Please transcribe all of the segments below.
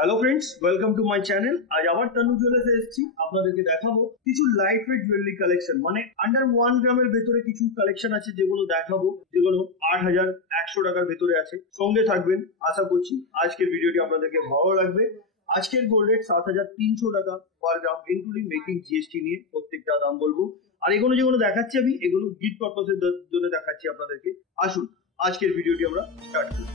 Hello friends, welcome to my channel. আজ আবার তানু জুয়েলার্সে এসেছি আপনাদেরকে দেখাবো কিছু লাইট ওয়েট জুয়েলারি কালেকশন, মানে আন্ডার 1 গ্রামের ভেতরে কিছু কালেকশন আছে যেগুলো দেখাবো, যেগুলো 8,100 টাকার ভেতরে আছে। সঙ্গে থাকবেন, আশা করছি আজকের ভিডিওটি আপনাদেরকে ভালো লাগবে। আজকের গোল্ড রেট 7,300 টাকা পার গ্রাম, ইনক্লুডিং মেকিং জিএসটি নিয়ে প্রত্যেকটা দাম বলবো। আর এগুলো যেগুলো দেখাচ্ছি আমি, এগুলো গিফট পারপাসের জন্য দেখাচ্ছি আপনাদেরকে। আসুন আজকের ভিডিওটি আমরা স্টার্ট করি।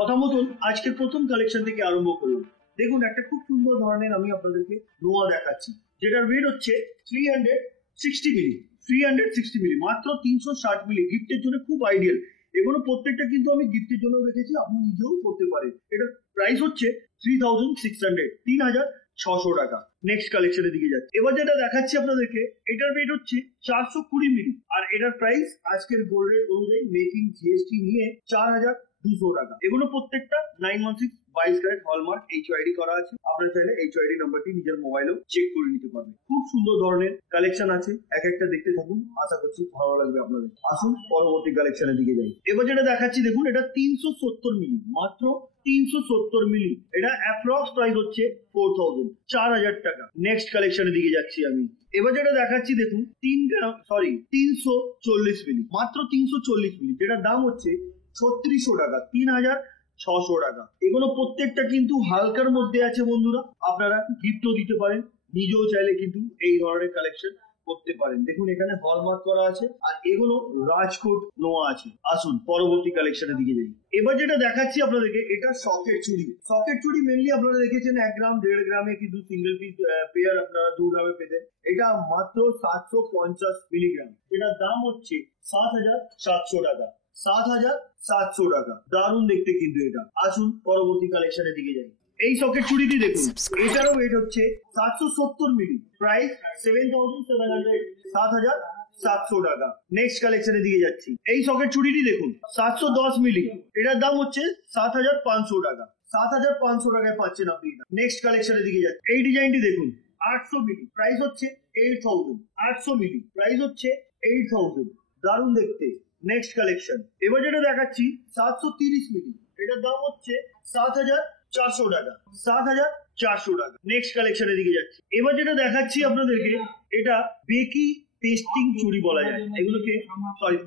কথা মতন আজকের প্রথম কালেকশন থেকে আরম্ভ করলাম। দেখুন, একটা খুব সুন্দর ধরনের আমি আপনাদেরকে নোয়া দেখাচ্ছি, যেটার ওয়েট হচ্ছে 360 মিলি। 360 মিলি, মাত্র 360 মিলি। গিফটের জন্য খুব আইডিয়াল। এগুলো প্রত্যেকটা কিন্তু আমি গিফটের জন্য রেখেছি, আপনি নিজেও করতে পারেন। এটার প্রাইস হচ্ছে 3,600, 3,600 টাকা। নেক্সট কালেকশনের দিকে যাচ্ছে। এবার যেটা দেখাচ্ছি আপনাদেরকে, এটার রেট হচ্ছে 420 মিলি, আর এটার প্রাইস আজকের গোল্ড রেট অনুযায়ী মেকিং জিএসটি নিয়ে 4,200 টাকা। এগুলো প্রত্যেকটা 916 22 ক্যারেট হলমার্ক এইচওআইডি করা আছে। আপনার চাইলে এইচওআইডি নাম্বারটি নিজের মোবাইলেও চেক করে নিতে পারবেন। খুব সুন্দর ধরনের কালেকশন আছে, এক একটা দেখতে থাকুন, আশা করছি ভালো লাগবে আপনাদের। আসুন পরবর্তী কালেকশনের দিকে যাই। এবার যেটা দেখাচ্ছি দেখুন, এটা 370 মিলি, মাত্র 370 মিলি। এটা অ্যাপ্রক্স প্রাইস হচ্ছে 4,000, 4,000 টাকা। নেক্সট কালেকশনের দিকে যাচ্ছি আমি। এবার যেটা দেখাচ্ছি দেখুন, 340 মিলি, মাত্র 340 মিলি, যেটার দাম হচ্ছে 3600 টাকা, 3,600 টাকা। এগুলো প্রত্যেকটা কিন্তু হালকার মধ্যে আছে বন্ধুরা, আপনারা গিফটও দিতে পারেন, নিজেও চাইলে কিন্তু এই ধরনের কালেকশন করতে পারেন। দেখুন এখানে হলমার্ক করা আছে, আর এগুলো রাজকোট নোয়া আছে। আসুন পরবর্তী কালেকশনের দিকে যাই। এবার যেটা দেখাচ্ছি আপনাদেরকে, এটা সকেট চুড়ি। সকেট চুড়ি মেনলি আপনারা দেখেছেন 1 গ্রাম 1.5 গ্রামে, কিন্তু সিঙ্গেল পিস পেয়ার আপনারা 2 গ্রামে পেতেন। এটা মাত্র 750 মিলিগ্রাম, এটার দাম হচ্ছে 7,700 টাকা। 7,700 টাকা। দারুণ দেখতে কিন্তু এটা। আসুন পরবর্তী কালেকশনের দিকে যাই। এই সকেট চুড়িটি দেখুন, এটারও ওয়েট হচ্ছে 770 মিলি, প্রাইস 7,700, 7,700 টাকা। নেক্সট কালেকশনের দিকে যাচ্ছি। এই সকেট চুড়িটি দেখুন, 710 মিলি, এটার দাম হচ্ছে 7,500 টাকা। 7,500 টাকায় পাচ্ছেন আপনি এটা। নেক্সট কালেকশনের দিকে যাচ্ছি। এই ডিজাইনটি দেখুন, 800 মিলি, প্রাইস হচ্ছে 8,000। 800 মিলি, প্রাইস হচ্ছে 8,000। দারুণ দেখতে। Next collection. এবার যেটা দেখাচ্ছি 730 মিলি, এটার দাম হচ্ছে 7,400 টাকা। 7,400 টাকা। নেক্সট কালেকশনের দিকে যাচ্ছি। এবার যেটা দেখাচ্ছি আপনাদেরকে, এটা বেকি পেস্টিং চুড়ি বলা যায়, এগুলোকে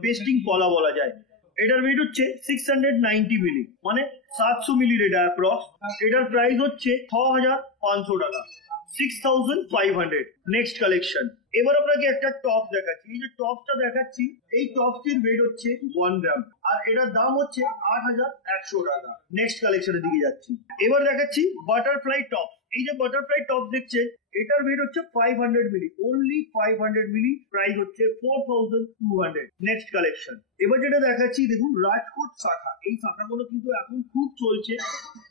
পেস্টিং পলা বলা যায়। এটার ওয়েট হচ্ছে 690 মিলি, মানে 700 মিলির এটা অ্যাপ্রক্স। এটার প্রাইস হচ্ছে 6,500 টাকা, 6,500। Next collection. এবার আপনাকে একটা টপ দেখাচ্ছি। এই যে টপটা দেখাচ্ছি, এই টপটির ওয়েট হচ্ছে 1 গ্রাম, আর এটার দাম হচ্ছে 8,100 টাকা। নেক্সট কালেকশনের দিকে যাচ্ছি। এবার দেখাচ্ছি বাটারফ্লাই টপ। এই যে বাটারফ্লাই টপ দেখছে, এটার ওয়েট হচ্ছে 500 মিলি, অনলি 500 মিলি, প্রাইস হচ্ছে 4,200। Next collection. এবার যেটা দেখাচ্ছি দেখুন, রাজকোট শাখা। এই শাখাগুলো কিন্তু এখন খুব চলছে,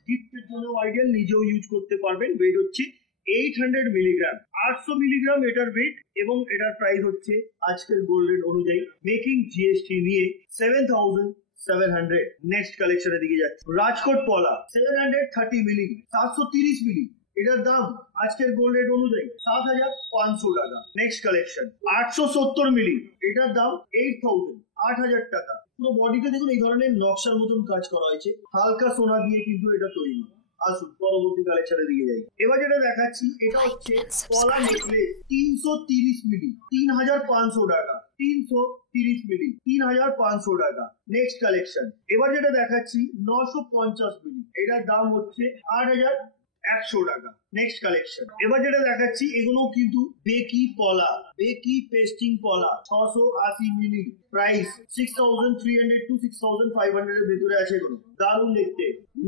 গিফটের জন্য আইডিয়াল, নিজেও ইউজ করতে পারবেন। ওয়েট হচ্ছে 800 মিলিগ্রাম, 800 মিলিগ্রাম এটার ওয়েট, এবং এটার প্রাইস হচ্ছে আজকের গোল্ড রেট অনুযায়ী মেকিং জিএসটি নিয়ে 7,700। নেক্সট কালেকশনের দিকে যাচ্ছে। রাজকোট পলা 730 মিলি, 730 মিলি, এটার দাম আজকের গোল্ড রেট অনুযায়ী 7,500 টাকা। Next collection. 870 মিলি, এটার দাম 8,000, 8,000 টাকা। পুরো বডিতে দেখুন এই ধরনের নকশার মতন কাজ করা হয়েছে, হালকা সোনা দিয়ে কিন্তু এটা তৈরি। আসুন পরবর্তী কালেকশনের দিকে যাই। এবার যেটা দেখাচ্ছি, এটা হচ্ছে পলা নেকলেস, 330 মিলি, 3,500 টাকা। 330 মিলি, 3,500 টাকা। Next collection. এবার যেটা দেখাচ্ছি 950 মিলি, এটার দাম হচ্ছে 100 টাকা। নেক্সট কালেকশন, এবার যেটা দেখাচ্ছি এগুলো কিন্তু বেকি পলা, বেকি পেস্টিং পলা 680 মিলি, প্রাইস 6300 টু 6500 এর ভেতরে আছে, এগুলো দারুণ দেখতে।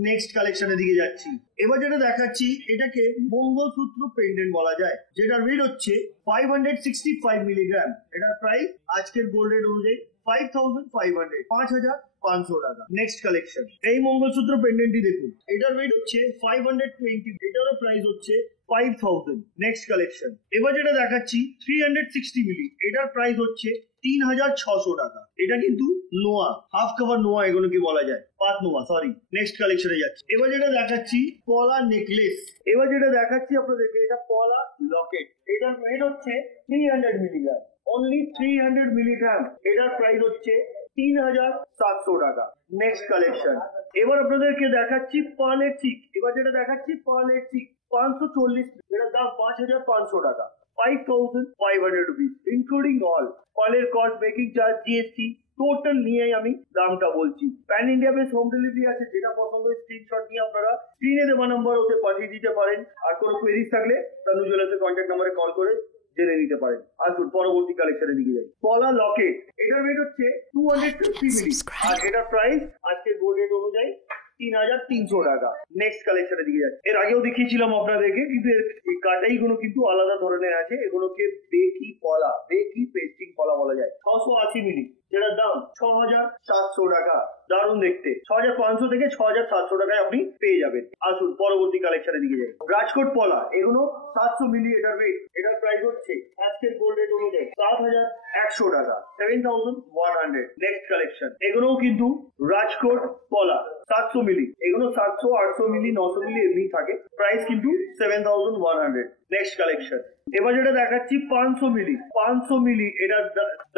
নেক্সট কালেকশনের দিকে যাচ্ছি, এবার যেটা দেখাচ্ছি এটাকে মঙ্গলসূত্র পেন্ডেন্ট বলা যায়, যেটা ওয়েট হচ্ছে 565 মিলিগ্রাম, এটার প্রাইস আজকের গোল্ড রেট অনুযায়ী 5500, 5500 টাকা। নেক্সট কালেকশন, এই মঙ্গলসূত্র পেন্ডেন্টটি দেখুন, এটার ওয়েট হচ্ছে 520, এটারও প্রাইস হচ্ছে 5000। নেক্সট কালেকশন, এবার যেটা দেখাচ্ছি 360 মিলি, এটার প্রাইস হচ্ছে 3600 টাকা। এটা কিন্তু নোয়া, হাফ কভার নোয়া এগুলোকে বলা যায়, পাত নোয়া, সরি। নেক্সট কালেকশনে যাচ্ছি, এবার যেটা দেখাচ্ছি পলা নেকলেস, এবার যেটা দেখাচ্ছি আপনাদেরকে এটা পলা লকেট, এটার ওয়েট হচ্ছে 300 মিলিগ্রাম, অনলি 300 মিলিগ্রাম, এটার প্রাইস হচ্ছে 3700 টাকা। নেক্সট কালেকশন, এবার আপনাদেরকে দেখাচ্ছি পার্লের চিক, এবার যেটা দেখাচ্ছি পার্লের চিক 540, এটার দাম 5500 টাকা, 5500 রুপিস ইনক্লুডিং অল পার্লের cost, making charge, GST total নিয়ে আমি দামটা বলছি। Pan India base home delivery আছে, যেটা পছন্দ হয় স্ক্রিনশট নিয়ে আপনারা স্ক্রিনে দেওয়া নাম্বার ওতে পাঠিয়ে দিতে পারেন। আর কোনো কোয়েরিজ থাকলে তানু জুয়েলার্সের কন্ট্যাক্ট নাম্বারে কল করে জেনে নিতে পারেন। আসুন পরবর্তী কালেকশনের দিকে যাই। পলা লকেট, এটার রেট হচ্ছে 250 মিলি, আর এটার প্রাইস আজকের গোল্ড রেট অনুযায়ী 3300 টাকা। নেক্সট কালেকশনের দিকে যাচ্ছে, এর আগেও দেখিয়েছিলাম আপনাদেরকে, কিন্তু এই কাটাই গুলো কিন্তু আলাদা ধরনের আছে, এগুলোকে বেকি পলা, বেকি পেস্টিং পলা বলা যায়, 680 মিলি, যেটার দাম 6700 টাকা, দারুণ দেখতে। 6500 থেকে 6700 টাকায় আপনি পেয়ে যাবেন। আসুন পরবর্তী কালেকশনের দিকে যাই। রাজকোট পলা, এগুলো 700 মিলি, এটার রেট, এটার প্রাইস হচ্ছে আজকের গোল্ড রেট অনুযায়ী 7100 টাকা, 7100। নেক্সট কালেকশন, এগুলোও কিন্তু রাজকোট পলা 700 মিলি, এগুলো 700, 800 মিলি, 900 মিলি এমনি থাকে, প্রাইস কিন্তু 7100। নেক্সট কালেকশন, এবার যেটা দেখাচ্ছি 500 মিলি, 500 মিলি, এটার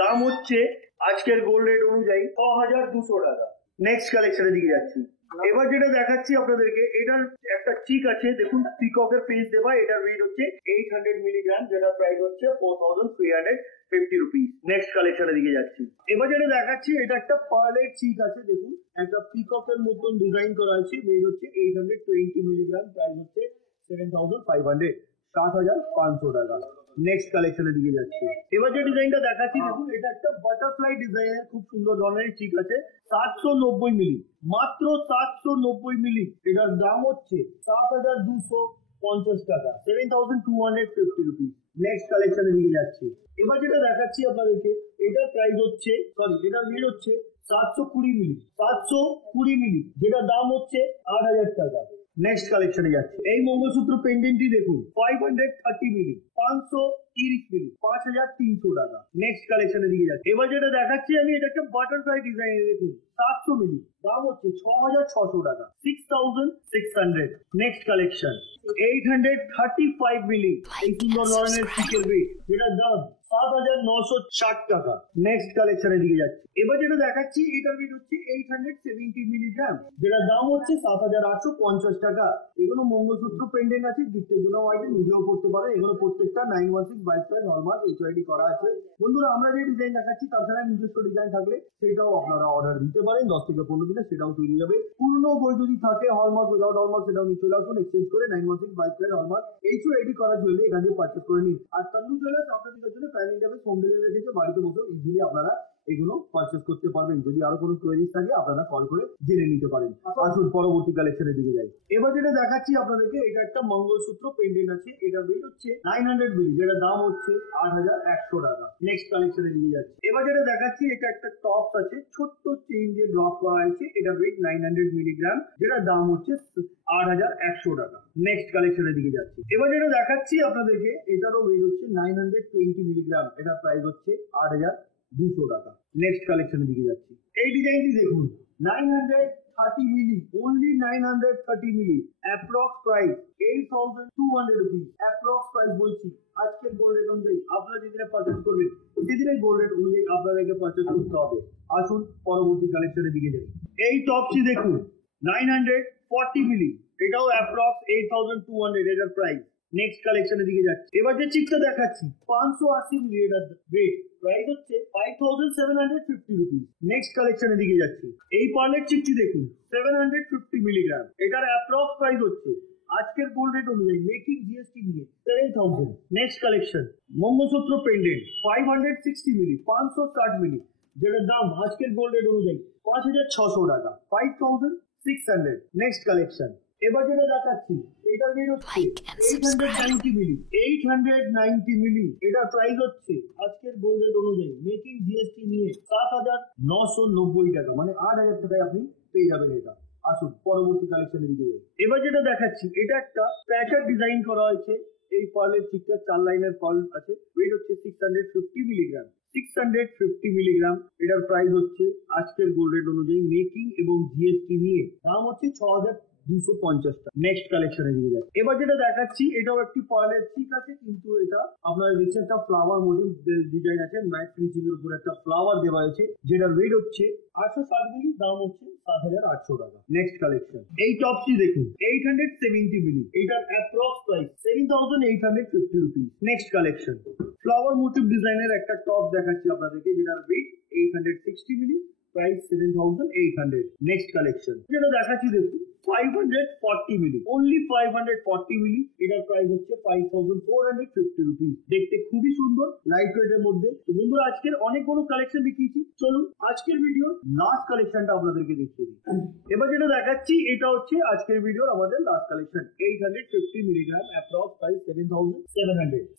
দাম হচ্ছে আজকের গোল্ড রেট অনুযায়ী 6200 টাকা। নেক্সট কালেকশনের দিকে যাচ্ছি, এবার যেটা দেখাচ্ছি আপনাদেরকে, এটার একটা চিক আছে দেখুন, পিককের ফেস দেওয়া, এটার ওয়েট হচ্ছে 800 মিলিগ্রাম, যেটার প্রাইস হচ্ছে 4350 রুপিস। নেক্সট কালেকশনের দিকে যাচ্ছি, এবার যেটা দেখাচ্ছি এটা একটা পার্লের চিক আছে, দেখুন একটা পিককের মতন ডিজাইন করা আছে, ওয়েট হচ্ছে 820 মিলিগ্রাম, প্রাইস হচ্ছে 7500, 7500 টাকা। নেক্সট কালেকশনের দিকে যাচ্ছি, এবার যে ডিজাইনটা দেখাচ্ছি দেখুন, এটা একটা বাটারফ্লাই ডিজাইনের খুব সুন্দর ধরনের চিক আছে, 790 মিলি, মাত্র 790 মিলি, এটার দাম হচ্ছে 7250 টাকা, 7250 রুপিস। নেক্সট কালেকশনের দিকে যাচ্ছি, এবার যেটা দেখাচ্ছি আপনাদেরকে, এটার প্রাইস হচ্ছে, সরি, এটার রেট হচ্ছে 720 মিলি, 720 মিলি, যেটার দাম হচ্ছে 8000 টাকা। নেক্সট কালেকশনে যাচ্ছে, এই মঙ্গলসূত্র পেন্ডেন্টটি দেখুন 530 মিলি, 530 মিলি, 5300 টাকা। নেক্সট কালেকশনের দিকে যাচ্ছে, এবার যেটা দেখাচ্ছি আমি, এটা একটা বাটারফ্লাই ডিজাইন, দেখুন 700 মিলি, দাম হচ্ছে 6600 টাকা, 6600। নেক্সট কালেকশন, 835 মিলি, এই সুন্দর ধরনের চিকের ওয়েট, যেটার দাম 7960 টাকা। নেক্সট কালেকশনের দিকে যাচ্ছে, এবার যেটা দেখাচ্ছি এটার ওয়েট হচ্ছে 870 মিলিগ্রাম, যেটার দাম হচ্ছে 7850 টাকা। এগুলো মঙ্গলসূত্র পেন্ডেন্ট আছে, গিফটের জন্য আইটেম, নিজেও করতে পারে, এগুলো প্রত্যেকটা 916 বাইস্টার হলমার্ক HYD করা আছে। বন্ধুরা, আমরা যে ডিজাইন দেখাচ্ছি তাছাড়া নিজস্ব ডিজাইন থাকলে সেটাও আপনারা অর্ডার দিতে পারেন, 10 থেকে 15 দিনে সেটাও তৈরি যাবে। পুরনো বই যদি থাকে হলমার্ক, উইদাউট হলমার্ক, সেটাও নিয়ে চলে আসুন, এক্সচেঞ্জ করে 916 বাইস্টার হলমার্ক HYD করা জুয়েলারি এখান থেকে পারচেস করে নিন। আর তানু জুয়েলার্স আপনাদের জন্য pan India base home delivery রেখেছে, বাড়িতে বসেও ইজিলি আপনারা এগুলো পারচেস করতে পারবেন। যদি আরো কোনো কোয়েরিজ থাকে আপনারা কল করে জেনে নিতে পারেন। আসুন পরবর্তী কালেকশনের দিকে যাই। এবার যেটা দেখাচ্ছি আপনাদেরকে, এটা একটা মঙ্গলসূত্র পেন্ডেন্ট আছে, এটা ওয়েট হচ্ছে 900 মিলি, যেটা দাম হচ্ছে 8100 টাকা। নেক্সট কালেকশনের দিকে যাচ্ছি, এবার যেটা দেখাচ্ছি এটা একটা টপস আছে, ছোট্ট চেইন দিয়ে ড্রপ করা আছে, এটা ওয়েট 900 মিলিগ্রাম, যেটা দাম হচ্ছে 8100 টাকা। নেক্সট কালেকশনের দিকে যাচ্ছি, এবার যেটা দেখাচ্ছি আপনাদেরকে, এটারও ওয়েট হচ্ছে 920 মিলিগ্রাম, এটা প্রাইস হচ্ছে 8200 টাকা। নেক্সট কালেকশনের দিকে যাচ্ছি, এই ডিজাইনটি দেখুন, 930 milli, only 930 milli, approx price 8200 rupees, approx price বলছি। আজকের গোল্ড রেট অনুযায়ী আপনারা যেদিনে পারচেস করবেন, সেদিনের গোল্ড রেট অনুযায়ী আপনাদেরকে পারচেস করতে হবে। আসুন পরবর্তী কালেকশনের দিকে যাই। এই টপসটি দেখুন, 940 মিলি, এটাও অ্যাপ্রক্স 8200, এটার প্রাইস। নেক্সট কালেকশনের দিকে যাচ্ছি, এবার যে চিকটা দেখাচ্ছি 580 মিলি, এটার ওয়েট, প্রাইস হচ্ছে 5750 রুপিস। নেক্সট কালেকশনের দিকে যাচ্ছি, এই পার্লের চিকটি দেখুন 750 মিলিগ্রাম, এটার অ্যাপ্রক্স প্রাইস হচ্ছে আজকের গোল্ড রেট অনুযায়ী মেকিং জিএসটি নিয়ে 7,000। নেক্সট কালেকশন মঙ্গলসূত্র পেন্ডেন্ট 560 মিলি 560 মিলি, যেটার দাম আজকের গোল্ড রেট অনুযায়ী 5,600 টাকা, 5,600। নেক্সট কালেকশন এবার যেটা দেখাচ্ছি এটার রেট হচ্ছে 890 মিলি 890 মিলি, এটার প্রাইস হচ্ছে আজকের গোল্ড রেট অনুযায়ী মেকিং জিএসটি নিয়ে 7,990 টাকা, মানে 8,000 টাকায় আপনি পেয়ে যাবেন এটা। আসুন পরবর্তী কালেকশনের দিকে যাই। এবার যেটা দেখাচ্ছি এটা একটা প্যাচার ডিজাইন করা হয়েছে, এই পার্লের চিকটা 4 লাইনের পার্ল আছে, ওয়েট হচ্ছে 650 মিলিগ্রাম, 650 মিলিগ্রাম। এটার প্রাইস হচ্ছে আজকের গোল্ড রেট অনুযায়ী মেকিং এবং জিএসটি নিয়ে দাম হচ্ছে 6,250 টাকা। নেক্সট কালেকশনের দিকে যাই। এবার যেটা দেখাচ্ছি এটাও একটি পার্লের চিক আছে, কিন্তু এটা আপনারা দেখছেন একটা ফ্লাওয়ার মোটিভ ডিজাইন আছে, ম্যাট ফিনিশিং এর উপর একটা ফ্লাওয়ার দেওয়া হয়েছে, যেটার ওয়েট হচ্ছে 860 মিলি, দাম হচ্ছে 7,800 টাকা। নেক্সট কালেকশন এই টপসটি দেখুন 870 মিলি, এটার approx price 7,850 rupees. Next collection flower motive ডিজাইনের একটা টপ দেখাচ্ছি আপনাদেরকে, যেটার ওয়েট 860 মিলি, প্রাইস 7,800। নেক্সট কালেকশন যেটা দেখাচ্ছি দেখুন 540 মিলি, অনলি 540 মিলি, এটার প্রাইস হচ্ছে 5,450 রুপিস। দেখতে খুবই সুন্দর, লাইট ওয়েট এর মধ্যে। তো বন্ধুরা আজকের অনেকগুলো কালেকশন দেখিয়েছি, চলুন আজকের ভিডিওর লাস্ট কালেকশনটা আপনাদেরকে দেখিয়ে দিই। এবার যেটা দেখাচ্ছি এটা হচ্ছে আজকের ভিডিওর আমাদের last collection, 850 milligram, approx price 7,700,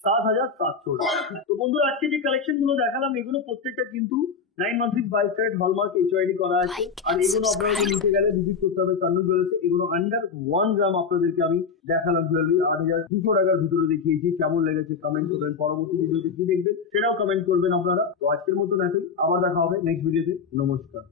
7,700 টাকা। তো বন্ধুরা আজকে যে কালেকশন গুলো দেখালাম এগুলো প্রত্যেকটা কিন্তু 9 মান্থলি বাই ক্যারেট হলমার্ক এইচআইডি করা আছে, আর এগুলো আপনারা নিতে গেলে ভিজিট করতে হবে তান্নু জুয়েলার্সে। এগুলো আন্ডার 1 গ্রাম আপনাদেরকে আমি দেখালাম জুয়েলারি, 8,200 টাকার ভিতরে দেখিয়েছি। কেমন লেগেছে কমেন্ট করবেন, পরবর্তী ভিডিওতে কি দেখবেন সেটাও কমেন্ট করবেন আপনারা। তো আজকের মতন এতই, আবার দেখা হবে নেক্সট ভিডিওতে। নমস্কার।